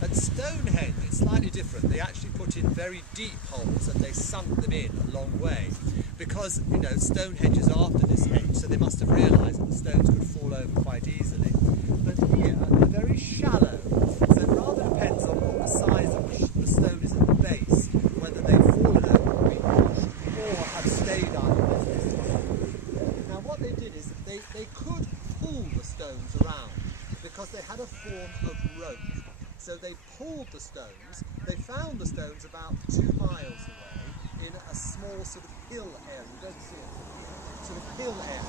At Stonehenge, it's slightly different. They actually put in very deep holes and they sunk them in a long way because, you know, Stonehenge is after this henge, so they must have realised that the stones could fall over quite easily. But here, they're very shallow, so it rather depends on what the size of the stone is at the base, whether they've fallen over or have stayed under this. Now what they did is they could pull the stones around because they had a form of rope. So they pulled the stones. They found the stones about 2 miles away in a small sort of hill area. You don't see it. Sort of hill area.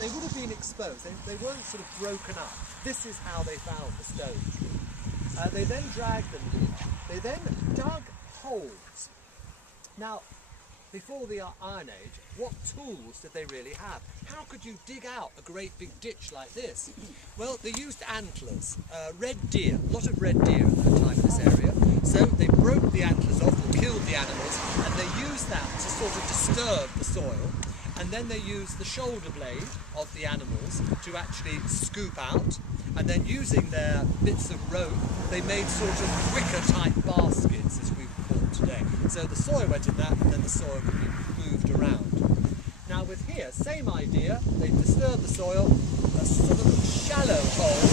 They would have been exposed. They weren't sort of broken up. This is how they found the stones. They then dragged them in. They then dug holes. Now, before the Iron Age, what tools did they really have? How could you dig out a great big ditch like this? Well, they used antlers, red deer, a lot of red deer at that time in this area. So they broke the antlers off or killed the animals, and they used that to sort of disturb the soil. And then they used the shoulder blade of the animals to actually scoop out. And then using their bits of rope, they made sort of wicker type baskets, as we call it today. So the soil went in that, and then the soil could be moved around. Now with here, same idea, they disturb the soil, a sort of shallow hole,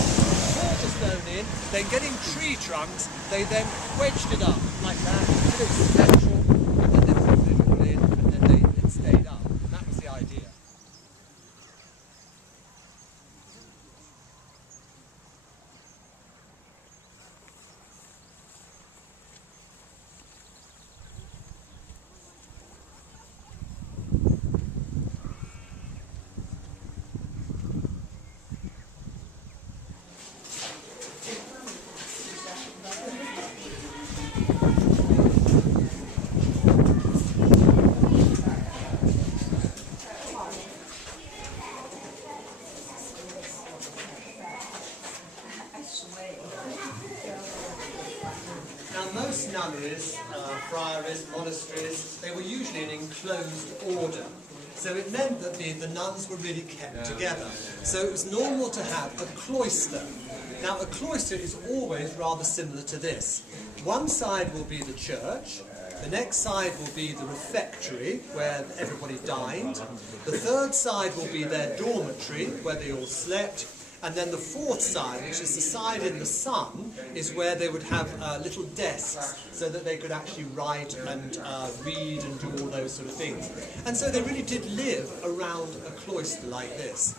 poured the stone in, then getting tree trunks, they then wedged it up like that, until it's central, and then they filled it all in, and then it stayed up. And that was the idea. Now most nunneries, friaries, monasteries, they were usually in enclosed order. So it meant that the nuns were really kept together. So it was normal to have a cloister. Now a cloister is always rather similar to this. One side will be the church, the next side will be the refectory, where everybody dined. The third side will be their dormitory, where they all slept. And then the fourth side, which is the side in the sun, is where they would have little desks so that they could actually write and read and do all those sort of things. And so they really did live around a cloister like this.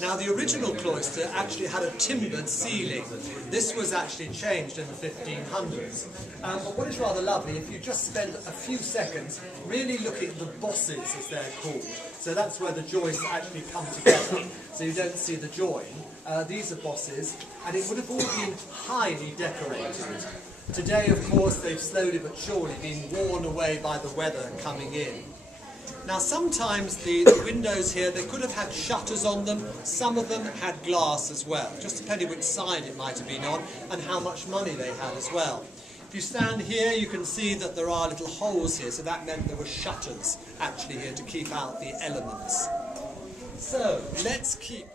Now the original cloister actually had a timbered ceiling. This was actually changed in the 1500s. But what is rather lovely, if you just spend a few seconds really looking at the bosses, as they're called. So that's where the joists actually come together, so you don't see the join. These are bosses, and it would have all been highly decorated. Today, of course, they've slowly but surely been worn away by the weather coming in. Now sometimes the windows here, they could have had shutters on them, some of them had glass as well, just depending which side it might have been on and how much money they had as well. If you stand here, you can see that there are little holes here, so that meant there were shutters actually here to keep out the elements. So let's keep